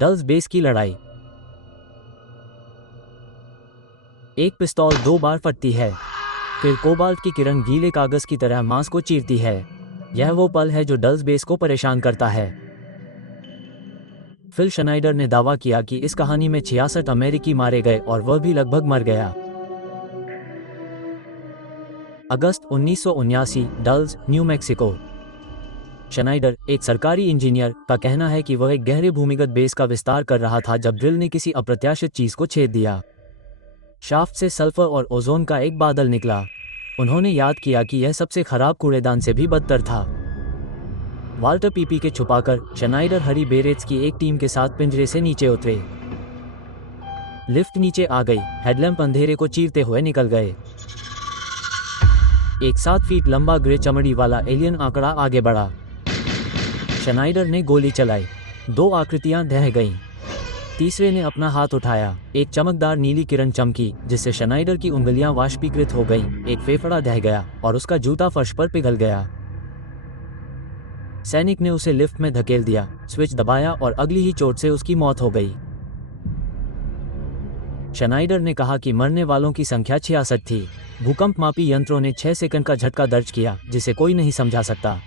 Dulls base की लड़ाई। एक पिस्तौल 2 बार फटती है, फिर कोबाल्ट की किरण गीले कागज की तरह मांस को चीरती है। यह वो पल है जो डल्स बेस को परेशान करता है। फिल शनाइडर ने दावा किया कि इस कहानी में 66 अमेरिकी मारे गए और वह भी लगभग मर गया। अगस्त 1979, डल्स, न्यू मैक्सिको। शनाइडर, एक सरकारी इंजीनियर, का कहना है कि वह एक गहरे भूमिगत बेस का विस्तार कर रहा था जब ड्रिल ने किसी अप्रत्याशित चीज को छेद दिया। शाफ्ट से सल्फर और ओजोन का एक बादल निकला। उन्होंने याद किया कि यह सबसे खराब कूड़ेदान से भी बदतर था। वाल्टर पीपी के छुपाकर शनाइडर हरी बेरेट्स की एक टीम के साथ पिंजरे से नीचे उतरे। लिफ्ट नीचे आ गई, हेडलैम्प अंधेरे को चीरते हुए निकल गए। एक 7 फीट लंबा ग्रे चमड़ी वाला एलियन आंकड़ा आगे बढ़ा। शनाइडर ने गोली चलाई। 2 आकृतियां ढह गईं। तीसरे ने अपना हाथ उठाया। एक चमकदार नीली किरण चमकी जिससे शनाइडर की उंगलियां वाष्पीकृत हो गईं। एक फेफड़ा ढह गया और उसका जूता फर्श पर पिघल गया। सैनिक ने उसे लिफ्ट में धकेल दिया, स्विच दबाया और अगली ही चोट से उसकी मौत हो गई। शनाइडर ने कहा कि मरने वालों की संख्या 66 थी। भूकंप मापी यंत्रों ने 6 सेकंड का झटका दर्ज किया जिसे कोई नहीं समझा सकता।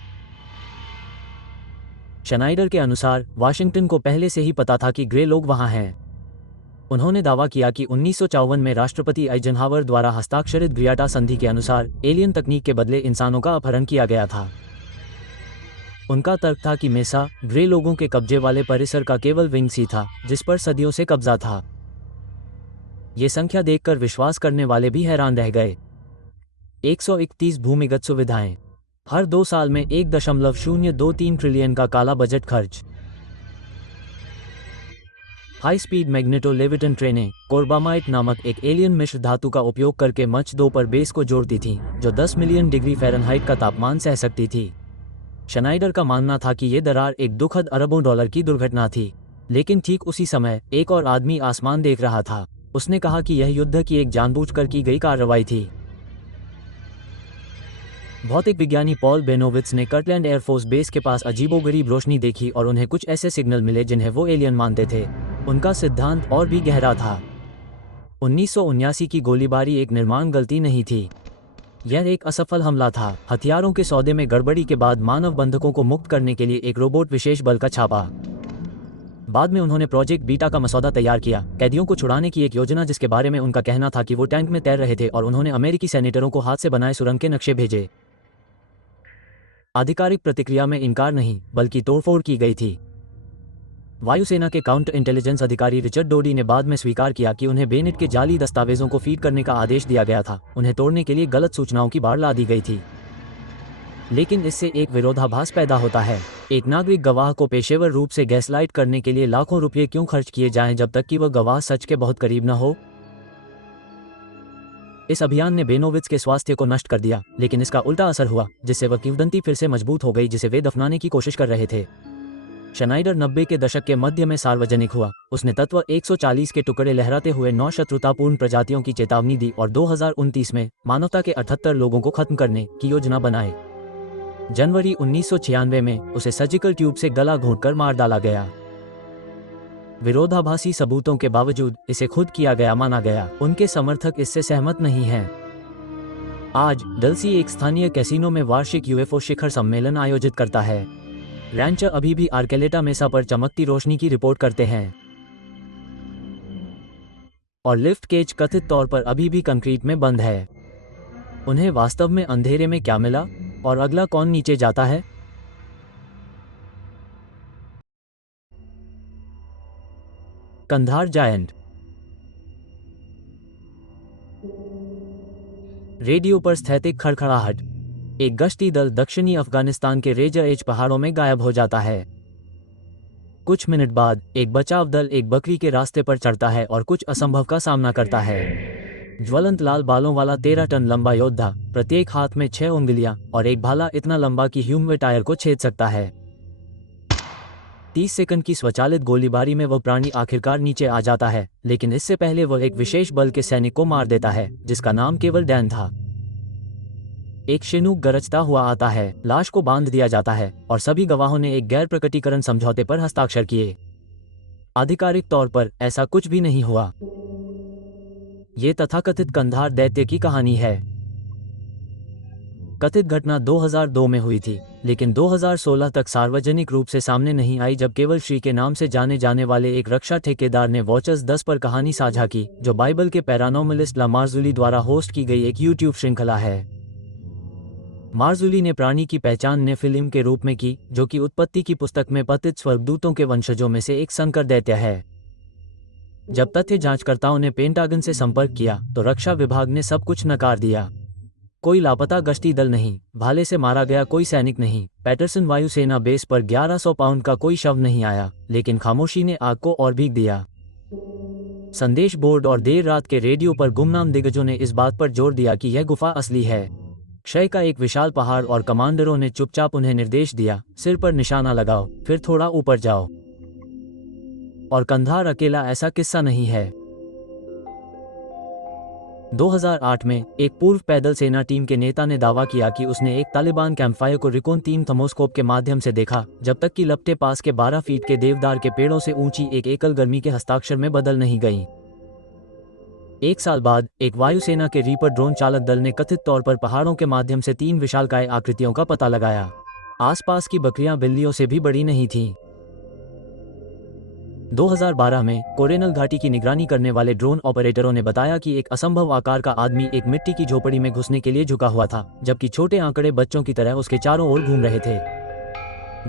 शनाइडर के अनुसार वाशिंगटन को पहले से ही पता था कि ग्रे लोग वहां हैं। उन्होंने दावा किया कि 1954 में राष्ट्रपति आइजनहावर द्वारा हस्ताक्षरित ग्रियाटा संधि के अनुसार एलियन तकनीक के बदले इंसानों का अपहरण किया गया था। उनका तर्क था कि मेसा ग्रे लोगों के कब्जे वाले परिसर का केवल विंग सी था जिस पर सदियों से कब्जा था। ये संख्या देखकर विश्वास करने वाले भी हैरान रह गए। 131 भूमिगत सुविधाएं, हर 2 साल में 1.023 ट्रिलियन का काला बजट खर्च। हाई स्पीड मैग्नेटो लेविटन ट्रेनें कोरबामाइट नामक एक एलियन मिश्र धातु का उपयोग करके मच 2 पर बेस को जोड़ती थीं, जो 10 मिलियन डिग्री फ़ारेनहाइट का तापमान सह सकती थी। शनाइडर का मानना था कि यह दरार एक दुखद अरबों डॉलर की दुर्घटना थी, लेकिन ठीक उसी समय एक और आदमी आसमान देख रहा था। उसने कहा कि यह युद्ध की एक जानबूझकर की गई कार्रवाई थी। भौतिक विज्ञानी पॉल बेनोविट्स ने कर्टलैंड एयरफोर्स बेस के पास अजीबोगरीब रोशनी देखी और उन्हें कुछ ऐसे सिग्नल मिले जिन्हें वो एलियन मानते थे। उनका सिद्धांत और भी गहरा था। 1979 की गोलीबारी एक निर्माण गलती नहीं थी, यह एक असफल हमला था। हथियारों के सौदे में गड़बड़ी के बाद मानव बंधकों को मुक्त करने के लिए एक रोबोट विशेष बल का छापा। बाद में उन्होंने प्रोजेक्ट बीटा का मसौदा तैयार किया, कैदियों को छुड़ाने की एक योजना जिसके बारे में उनका कहना था कि वो टैंक में तैर रहे थे, और उन्होंने अमेरिकी सेनेटरों को हाथ से बनाए सुरंग के नक्शे भेजे। आधिकारिक प्रतिक्रिया में इनकार नहीं बल्कि तोड़फोड़ की गई थी। वायुसेना के काउंटर इंटेलिजेंस अधिकारी रिचर्ड डोडी ने बाद में स्वीकार किया कि उन्हें बेनेट के जाली दस्तावेजों को फीड करने का आदेश दिया गया था। उन्हें तोड़ने के लिए गलत सूचनाओं की बाढ़ ला दी गई थी। लेकिन इससे एक विरोधाभास पैदा होता है। एक नागरिक गवाह को पेशेवर रूप से गैसलाइट करने के लिए लाखों रुपये क्यों खर्च किए जाएं जब तक कि वह गवाह सच के बहुत करीब न हो? इस अभियान ने बेनोविट्स के स्वास्थ्य को नष्ट कर दिया, लेकिन इसका उल्टा असर हुआ, जिससे वह किंवदंती फिर से मजबूत हो गई जिसे वे दफनाने की कोशिश कर रहे थे। शनाइडर 90 के दशक के मध्य में सार्वजनिक हुआ। उसने तत्व 140 के टुकड़े लहराते हुए 9 शत्रुतापूर्ण प्रजातियों की चेतावनी दी और 2029 में मानवता के 78 लोगों को खत्म करने की योजना बनाए। जनवरी 1996 में उसे सर्जिकल ट्यूब से गला घोंटकर मार डाला गया। विरोधाभासी सबूतों के बावजूद इसे खुद किया गया माना गया। उनके समर्थक इससे सहमत नहीं हैं। आज डल्सी एक स्थानीय कैसीनो में वार्षिक यूएफओ शिखर सम्मेलन आयोजित करता है। रैंचर अभी भी आर्केलेटा मेसा पर चमकती रोशनी की रिपोर्ट करते हैं, और लिफ्ट केज कथित तौर पर अभी भी कंक्रीट में बंद है। उन्हें वास्तव में अंधेरे में क्या मिला, और अगला कौन नीचे जाता है? कंधार जायंट। रेडियो पर स्थैतिक खड़खड़ाहट। एक गश्ती दल दक्षिणी अफगानिस्तान के रेजर एज पहाड़ों में गायब हो जाता है। कुछ मिनट बाद एक बचाव दल एक बकरी के रास्ते पर चढ़ता है और कुछ असंभव का सामना करता है। ज्वलंत लाल बालों वाला 13 टन लंबा योद्धा, प्रत्येक हाथ में 6 उंगलियां और एक भाला इतना लंबा कि ह्यूमवे टायर को छेद सकता है। 30 सेकंड की स्वचालित गोलीबारी में वह प्राणी आखिरकार नीचे आ जाता है, लेकिन इससे पहले वह एक विशेष बल के सैनिक को मार देता है जिसका नाम केवल डैन था। एक शिनूक गरजता हुआ आता है, लाश को बांध दिया जाता है और सभी गवाहों ने एक गैर प्रकटीकरण समझौते पर हस्ताक्षर किए। आधिकारिक तौर पर ऐसा कुछ भी नहीं हुआ। ये तथाकथित कंधार दैत्य की कहानी है। कथित घटना 2002 में हुई थी, लेकिन 2016 तक सार्वजनिक रूप से सामने नहीं आई, जब केवल श्री के नाम से जाने जाने वाले एक रक्षा ठेकेदार ने वॉचर्स 10 पर कहानी साझा की, जो बाइबल के पैरानॉर्मलिस्ट ला मार्जुली द्वारा होस्ट की गई एक यूट्यूब श्रृंखला है। मार्जुली ने प्राणी की पहचान ने फिल्म के रूप में की, जो कि उत्पत्ति की पुस्तक में पतित स्वर्गदूतों के वंशजों में से एक संकर दैत्य है। जब तथ्य जांचकर्ताओं ने पेंटागन से संपर्क किया तो रक्षा विभाग ने सब कुछ नकार दिया। कोई लापता गश्ती दल नहीं, भाले से मारा गया कोई सैनिक नहीं, पैटरसन वायुसेना बेस पर 1100 पाउंड का कोई शव नहीं आया, लेकिन खामोशी ने आग को और भीग दिया। संदेश बोर्ड और देर रात के रेडियो पर गुमनाम दिग्गजों ने इस बात पर जोर दिया कि यह गुफा असली है, क्षय का एक विशाल पहाड़, और कमांडरों ने चुपचाप उन्हें निर्देश दिया, सिर पर निशाना लगाओ, फिर थोड़ा ऊपर जाओ। और कंधार अकेला ऐसा किस्सा नहीं है। 2008 में एक पूर्व पैदल सेना टीम के नेता ने दावा किया कि उसने एक तालिबान कैंपफायर को रिकॉन 3 थर्मोस्कोप के माध्यम से देखा, जब तक कि लपटे पास के 12 फीट के देवदार के पेड़ों से ऊंची एक एकल गर्मी के हस्ताक्षर में बदल नहीं गई। एक साल बाद एक वायुसेना के रीपर ड्रोन चालक दल ने कथित तौर पर पहाड़ों के माध्यम से 3 विशालकाय आकृतियों का पता लगाया। आसपास की बकरियां बिल्लियों से भी बड़ी नहीं थीं। 2012 में कोरेनल घाटी की निगरानी करने वाले ड्रोन ऑपरेटरों ने बताया कि एक असंभव आकार का आदमी एक मिट्टी की झोपड़ी में घुसने के लिए झुका हुआ था, जबकि छोटे आंकड़े बच्चों की तरह उसके चारों ओर घूम रहे थे।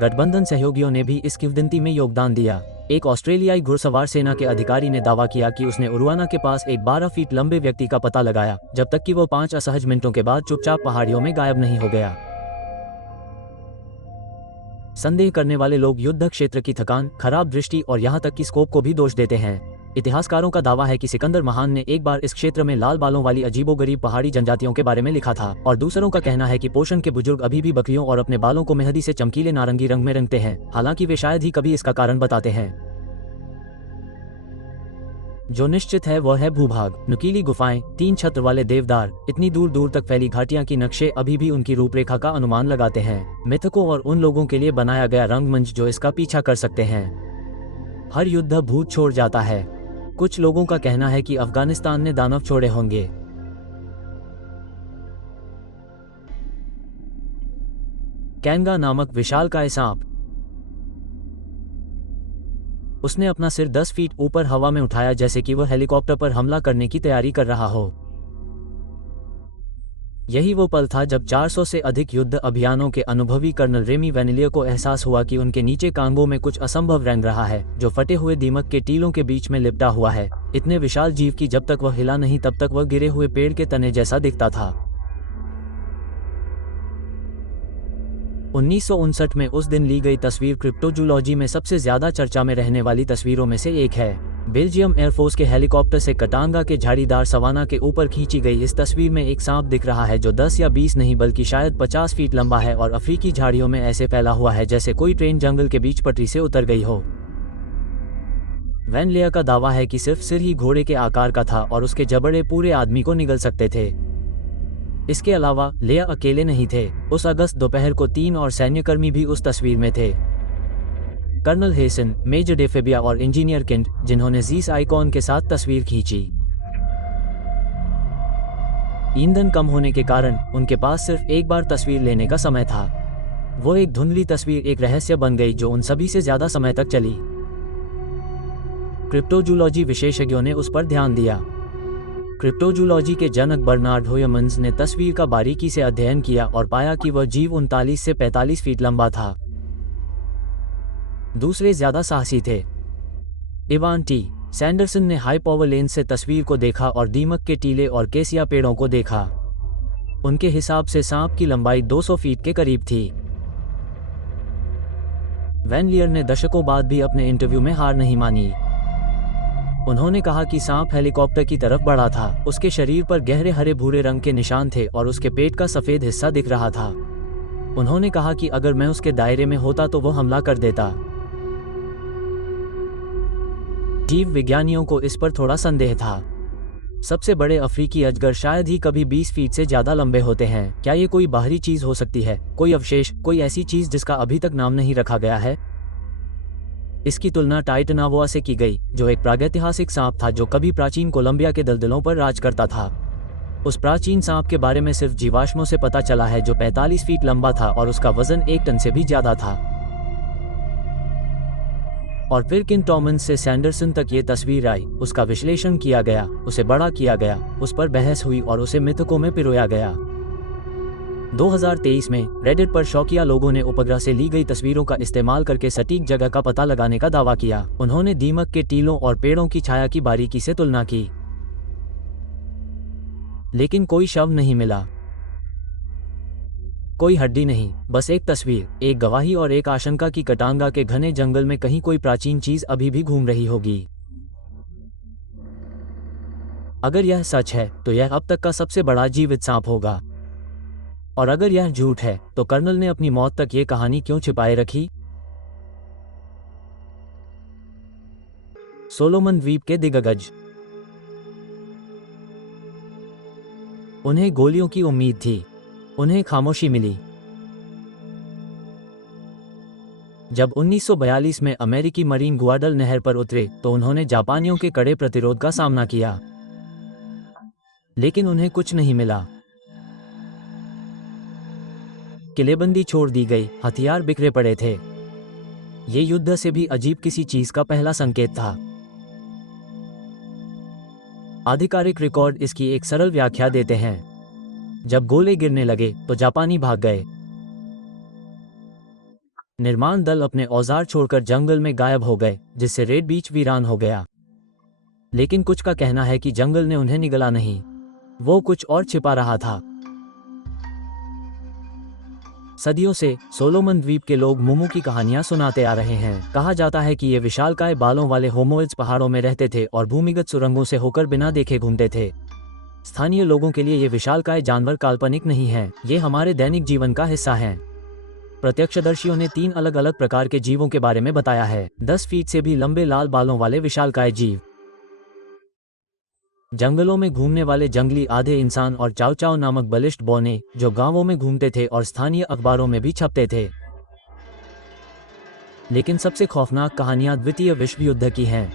गठबंधन सहयोगियों ने भी इस किंवदंती में योगदान दिया। एक ऑस्ट्रेलियाई घुड़सवार सेना के अधिकारी ने दावा किया कि उसने उरुआना के पास एक 12 फीट लंबे व्यक्ति का पता लगाया, जब तक कि वो 5 असहज मिनटों के बाद चुपचाप पहाड़ियों में गायब नहीं हो गया। संदेह करने वाले लोग युद्ध क्षेत्र की थकान, खराब दृष्टि और यहाँ तक कि स्कोप को भी दोष देते हैं। इतिहासकारों का दावा है कि सिकंदर महान ने एक बार इस क्षेत्र में लाल बालों वाली अजीबोगरीब पहाड़ी जनजातियों के बारे में लिखा था, और दूसरों का कहना है कि पोषण के बुजुर्ग अभी भी बकरियों और अपने बालों को मेहंदी से चमकीले नारंगी रंग में रंगते हैं, हालांकि वे शायद ही कभी इसका कारण बताते हैं। जो निश्चित है वह है भूभाग, नुकीली गुफाएं, 3 छत्र वाले देवदार, इतनी दूर दूर तक फैली घाटियां की नक्शे अभी भी उनकी रूपरेखा का अनुमान लगाते हैं। मिथकों और उन लोगों के लिए बनाया गया रंगमंच जो इसका पीछा कर सकते हैं। हर युद्ध भूत छोड़ जाता है। कुछ लोगों का कहना है कि अफगानिस्तान ने दानव छोड़े होंगे। कैंगा नामक विशालकाय सांप। उसने अपना सिर 10 फीट ऊपर हवा में उठाया, जैसे कि वह हेलीकॉप्टर पर हमला करने की तैयारी कर रहा हो। यही वो पल था जब 400 से अधिक युद्ध अभियानों के अनुभवी कर्नल रेमी वेनिलियर को एहसास हुआ कि उनके नीचे कांगो में कुछ असंभव रेंग रहा है, जो फटे हुए दीमक के टीलों के बीच में लिपटा हुआ है, इतने विशाल जीव की जब तक वह हिला नहीं तब तक वह गिरे हुए पेड़ के तने जैसा दिखता था। 1959 में उस दिन ली गई तस्वीर क्रिप्टोजूलॉजी में सबसे ज्यादा चर्चा में रहने वाली तस्वीरों में से एक है। बेल्जियम एयरफोर्स के हेलीकॉप्टर से कटांगा के झाड़ीदार सवाना के ऊपर खींची गई इस तस्वीर में एक सांप दिख रहा है जो 10 या 20 नहीं बल्कि शायद 50 फीट लंबा है और अफ्रीकी झाड़ियों में ऐसे फैला हुआ है जैसे कोई ट्रेन जंगल के बीच पटरी से उतर गई हो। वैन लेयर का दावा है कि सिर्फ सिर ही घोड़े के आकार का था और उसके जबड़े पूरे आदमी को निगल सकते थे। इसके अलावा लेया अकेले नहीं थे। उस अगस्त दोपहर को 3 और सैन्यकर्मी भी उस तस्वीर में थे। कर्नल हेसन, मेजर डेफेबिया और इंजीनियर किंड, जिन्होंने जीस आइकॉन के साथ तस्वीर खींची। ईंधन कम होने के कारण उनके पास सिर्फ एक बार तस्वीर लेने का समय था। वो एक धुंधली तस्वीर एक रहस्य बन गई जो उन सभी से ज्यादा समय तक चली। क्रिप्टोजूलॉजी विशेषज्ञों ने उस पर ध्यान दिया। क्रिप्टोजूलॉजी के जनक बर्नार्ड होयमन्स ने तस्वीर का बारीकी से अध्ययन किया और पाया कि वह जीव 39 से 45 फीट लंबा था। दूसरे ज्यादा साहसी थे। Ivan T. सैंडरसन ने हाई पावर लेंस से तस्वीर को देखा और दीमक के टीले और केसिया पेड़ों को देखा। उनके हिसाब से सांप की लंबाई 200 फीट के करीब थी। वैन लियर ने दशकों बाद भी अपने इंटरव्यू में हार नहीं मानी। उन्होंने कहा कि सांप हेलीकॉप्टर की तरफ बढ़ा था। उसके शरीर पर गहरे हरे भूरे रंग के निशान थे और उसके पेट का सफेद हिस्सा दिख रहा था। उन्होंने कहा कि अगर मैं उसके दायरे में होता तो वो हमला कर देता। जीव विज्ञानियों को इस पर थोड़ा संदेह था। सबसे बड़े अफ्रीकी अजगर शायद ही कभी 20 फीट से ज्यादा लंबे होते हैं। क्या ये कोई बाहरी चीज हो सकती है, कोई अवशेष, कोई ऐसी चीज जिसका अभी तक नाम नहीं रखा गया है? इसकी तुलना टाइटनावोआ से की गई, जो एक प्रागैतिहासिक सांप था जो कभी प्राचीन कोलंबिया के दलदलों पर राज करता था। उस प्राचीन सांप के बारे में सिर्फ जीवाश्मों से पता चला है, जो 45 फीट लंबा था और उसका वजन 1 टन से भी ज्यादा था। और फिर किन टॉमन्स से सैंडरसन तक ये तस्वीर आई, उसका विश्लेषण किया गया, उसे बड़ा किया गया, उस पर बहस हुई और उसे मिथकों में पिरोया गया। 2023 में रेडिट पर शौकिया लोगों ने उपग्रह से ली गई तस्वीरों का इस्तेमाल करके सटीक जगह का पता लगाने का दावा किया। उन्होंने दीमक के टीलों और पेड़ों की छाया की बारीकी से तुलना की, लेकिन कोई शव नहीं मिला, कोई हड्डी नहीं, बस एक तस्वीर, एक गवाही और एक आशंका की कटांगा के घने जंगल में कहीं कोई प्राचीन चीज अभी भी घूम रही होगी। अगर यह सच है तो यह अब तक का सबसे बड़ा जीवित सांप होगा। और अगर यह झूठ है तो कर्नल ने अपनी मौत तक ये कहानी क्यों छिपाए रखी? सोलोमन द्वीप के दिग्गज। उन्हें गोलियों की उम्मीद थी, उन्हें खामोशी मिली। जब 1942 में अमेरिकी मरीन गुआडल नहर पर उतरे तो उन्होंने जापानियों के कड़े प्रतिरोध का सामना किया, लेकिन उन्हें कुछ नहीं मिला। किलेबंदी छोड़ दी गई, हथियार बिखरे पड़े थे। ये युद्ध से भी अजीब किसी चीज का पहला संकेत था। आधिकारिक रिकॉर्ड इसकी एक सरल व्याख्या देते हैं। जब गोले गिरने लगे तो जापानी भाग गए। निर्माण दल अपने औजार छोड़कर जंगल में गायब हो गए, जिससे रेड बीच वीरान हो गया। लेकिन कुछ का कहना है कि जंगल ने उन्हें निगला नहीं, वो कुछ और छिपा रहा था। सदियों से सोलोमन द्वीप के लोग मुमू की कहानियां सुनाते आ रहे हैं। कहा जाता है कि ये विशालकाय बालों वाले होमोइड्स पहाड़ों में रहते थे और भूमिगत सुरंगों से होकर बिना देखे घूमते थे। स्थानीय लोगों के लिए ये विशालकाय जानवर काल्पनिक नहीं हैं, ये हमारे दैनिक जीवन का हिस्सा हैं। प्रत्यक्षदर्शियों ने 3 अलग अलग प्रकार के जीवों के बारे में बताया है। 10 फीट से भी लंबे लाल बालों वाले विशालकाय जीव, जंगलों में घूमने वाले जंगली आधे इंसान और चाव चाव नामक बलिष्ठ बौने, जो गांवों में घूमते थे और स्थानीय अखबारों में भी छपते थे। लेकिन सबसे खौफनाक कहानियां द्वितीय विश्व युद्ध की हैं।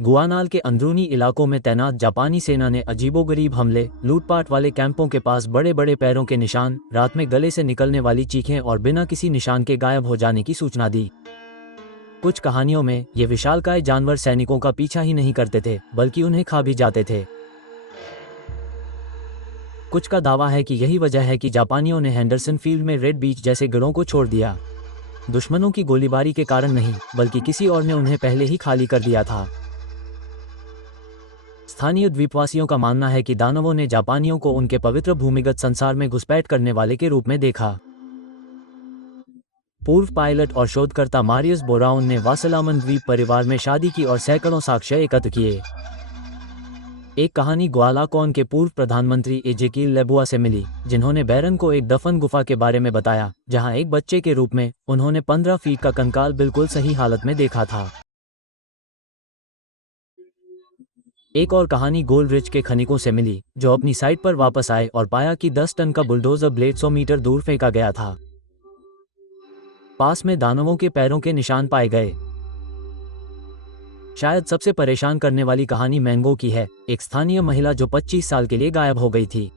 गुआनाल के अंदरूनी इलाकों में तैनात जापानी सेना ने अजीबोगरीब हमले, लूटपाट वाले कैंपों के पास बड़े बड़े पैरों के निशान, रात में गले से निकलने वाली चीखें और बिना किसी निशान के गायब हो जाने की सूचना दी। कुछ कहानियों में ये विशालकाय जानवर सैनिकों का पीछा ही नहीं करते थे, बल्कि उन्हें खा भी जाते थे। कुछ का दावा है कि यही वजह है कि जापानियों ने हेंडरसन फील्ड में रेड बीच जैसे गिरोह को छोड़ दिया। दुश्मनों की गोलीबारी के कारण नहीं, बल्कि किसी और ने उन्हें पहले ही खाली कर दिया था। स्थानीय द्वीपवासियों का मानना है कि दानवों ने जापानियों को उनके पवित्र भूमिगत संसार में घुसपैठ करने वाले के रूप में देखा। पूर्व पायलट और शोधकर्ता मारियस बोराउन ने वासलामन द्वीप परिवार में शादी की और सैकड़ों साक्ष्य एकत्र किए। एक कहानी ग्वालाकॉन के पूर्व प्रधानमंत्री एजेकिल लेबुआ से मिली, जिन्होंने बैरन को एक दफन गुफा के बारे में बताया, जहां एक बच्चे के रूप में उन्होंने 15 फीट का कंकाल बिल्कुल सही हालत में देखा था। एक और कहानी गोल्डरिच के खनिकों से मिली, जो अपनी साइट पर वापस आए और पाया कि 10 टन का बुलडोजर ब्लेड 100 मीटर दूर फेंका गया था। पास में दानवों के पैरों के निशान पाए गए। शायद सबसे परेशान करने वाली कहानी मैंगो की है, एक स्थानीय महिला जो 25 साल के लिए गायब हो गई थी।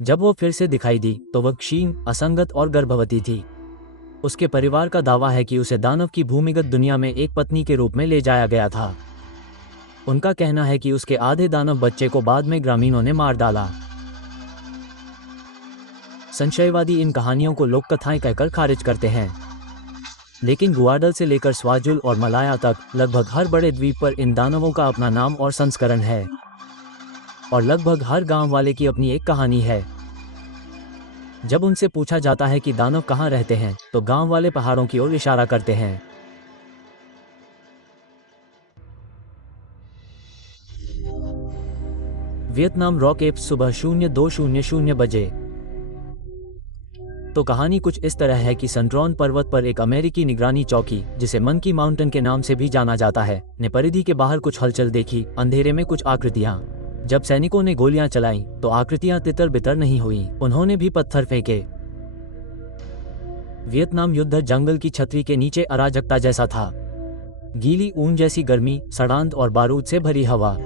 जब वो फिर से दिखाई दी तो वह क्षीण, असंगत और गर्भवती थी। उसके परिवार का दावा है कि उसे दानव की भूमिगत दुनिया में एक पत्नी के रूप में ले जाया गया था। उनका कहना है कि उसके आधे दानव बच्चे को बाद में ग्रामीणों ने मार डाला। संशयवादी इन कहानियों को लोक कथाएं कहकर खारिज करते हैं, लेकिन गुआडल से लेकर स्वाजुल और मलाया तक लगभग हर बड़े द्वीप पर इन दानवों का अपना नाम और संस्करण है, और लगभग हर गांव वाले की अपनी एक कहानी है। जब उनसे पूछा जाता है कि दानव कहाँ रहते हैं, तो गांव वाले पहाड़ों की ओर इशारा करते हैं। वियतनाम रॉक एप्स सुबह 0200 बजे। तो कहानी कुछ इस तरह है कि संट्रॉन पर्वत पर एक अमेरिकी निगरानी चौकी, जिसे मंकी माउंटेन के नाम से भी जाना जाता है, ने परिधि के बाहर कुछ हलचल देखी, अंधेरे में कुछ आकृतियां। जब सैनिकों ने गोलियां चलाईं, तो आकृतियां तितर बितर नहीं हुई, उन्होंने भी पत्थर फेंके। वियतनाम युद्ध जंगल की छतरी के नीचे अराजकता जैसा था। गीली ऊन जैसी गर्मी, सड़ांध और बारूद से भरी हवा।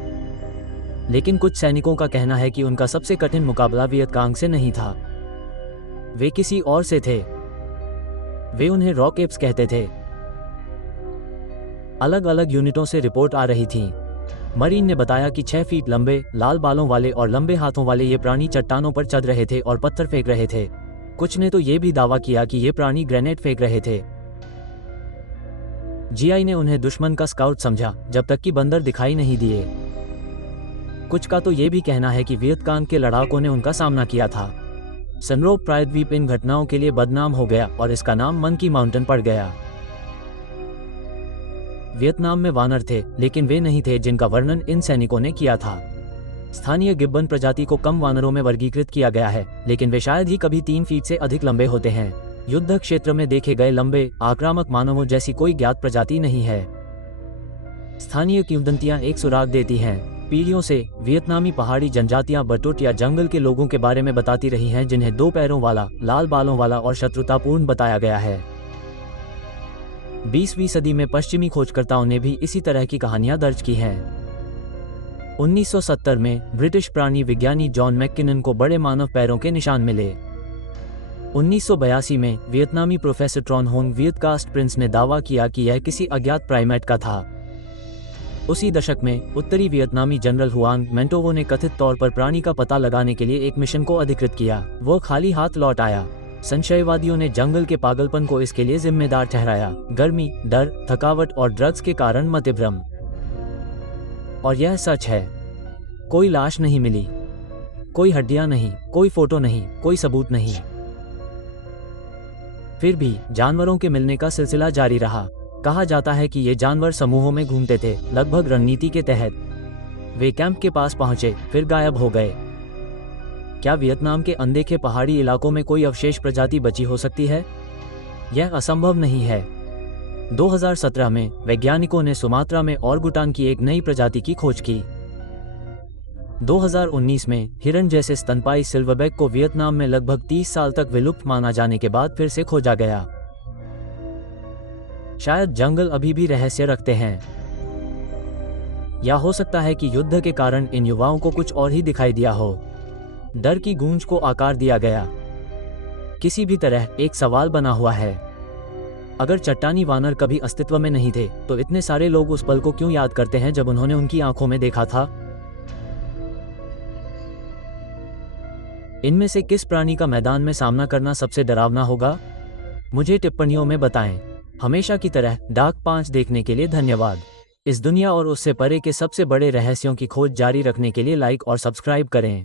लेकिन कुछ सैनिकों का कहना है कि उनका सबसे कठिन मुकाबला वियतकांग से नहीं था, वे किसी और से थे। वे उन्हें रॉक एप्स कहते थे। अलग अलग यूनिटों से रिपोर्ट आ रही थी। मरीन ने बताया कि 6 फीट लंबे, लाल बालों वाले और लंबे हाथों वाले ये प्राणी चट्टानों पर चढ़ रहे थे और पत्थर फेंक रहे थे। कुछ ने तो ये भी दावा किया कि ये प्राणी ग्रेनेड फेंक रहे थे। जीआई ने उन्हें दुश्मन का स्काउट समझा जब तक कि बंदर दिखाई नहीं दिए। कुछ का तो ये भी कहना है कि वियतकांग के लड़ाकों ने उनका सामना किया था। सनरोप प्रायद्वीप इन घटनाओं के लिए बदनाम हो गया और इसका नाम मंकी माउंटेन पड़ गया। वियतनाम में वानर थे, लेकिन वे नहीं थे जिनका वर्णन इन सैनिकों ने किया था। स्थानीय गिब्बन प्रजाति को कम वानरों में वर्गीकृत किया गया है, लेकिन वे शायद ही कभी 3 फीट से अधिक लंबे होते हैं। युद्ध क्षेत्र में देखे गए लंबे, आक्रामक मानवों जैसी कोई ज्ञात प्रजाति नहीं है। स्थानीय किंवदंतियां एक सुराग देती हैं। पीढ़ियों से वियतनामी पहाड़ी जनजातियां बटुट या जंगल के लोगों के बारे में बताती रही हैं, जिन्हें 2 पैरों वाला, लाल बालों वाला और शत्रुतापूर्ण बताया गया है। 20वीं सदी में पश्चिमी खोजकर्ताओं ने भी इसी तरह की कहानियां दर्ज की हैं। 1970 में ब्रिटिश प्राणी विज्ञानी जॉन मैककिनन को बड़े मानव पैरों के निशान मिले। 1982 में वियतनामी प्रोफेसर ट्रॉन होंग वियतकास्ट प्रिंस ने दावा किया कि यह किसी अज्ञात प्राइमेट का था। उसी दशक में उत्तरी वियतनामी जनरल हुआंग मेंटोवो ने कथित तौर पर प्राणी का पता लगाने के लिए एक मिशन को अधिकृत किया। वो खाली हाथ लौट आया। संशयवादियों ने जंगल के पागलपन को इसके लिए जिम्मेदार ठहराया। गर्मी, डर, थकावट और ड्रग्स के कारण मतिभ्रम। और यह सच है। कोई लाश नहीं मिली, कोई हड्डियां नहीं, कोई फोटो नहीं, कोई सबूत नहीं। फिर भी जानवरों के मिलने का सिलसिला जारी रहा। कहा जाता है कि ये जानवर समूहों में घूमते थे, लगभग रणनीति के तहत। वे कैंप के पास पहुंचे, फिर गायब हो गए। क्या वियतनाम के अनदेखे पहाड़ी इलाकों में कोई अवशेष प्रजाति बची हो सकती है? यह असंभव नहीं है। 2017 में वैज्ञानिकों ने सुमात्रा में ओरंगुटान की एक नई प्रजाति की खोज की। 2019 में हिरन जैसे स्तनपाई सिल्वरबैक को वियतनाम में लगभग 30 साल तक विलुप्त माना जाने के बाद फिर से खोजा गया। शायद जंगल अभी भी रहस्य रखते हैं, या हो सकता है कि युद्ध के कारण इन युवाओं को कुछ और ही दिखाई दिया हो। डर की गूंज को आकार दिया गया। किसी भी तरह एक सवाल बना हुआ है। अगर चट्टानी वानर कभी अस्तित्व में नहीं थे, तो इतने सारे लोग उस पल को क्यों याद करते हैं जब उन्होंने उनकी आंखों में देखा था? इनमें से किस प्राणी का मैदान में सामना करना सबसे डरावना होगा? मुझे टिप्पणियों में बताएं। हमेशा की तरह डार्क 5 देखने के लिए धन्यवाद। इस दुनिया और उससे परे के सबसे बड़े रहस्यों की खोज जारी रखने के लिए लाइक और सब्सक्राइब करें।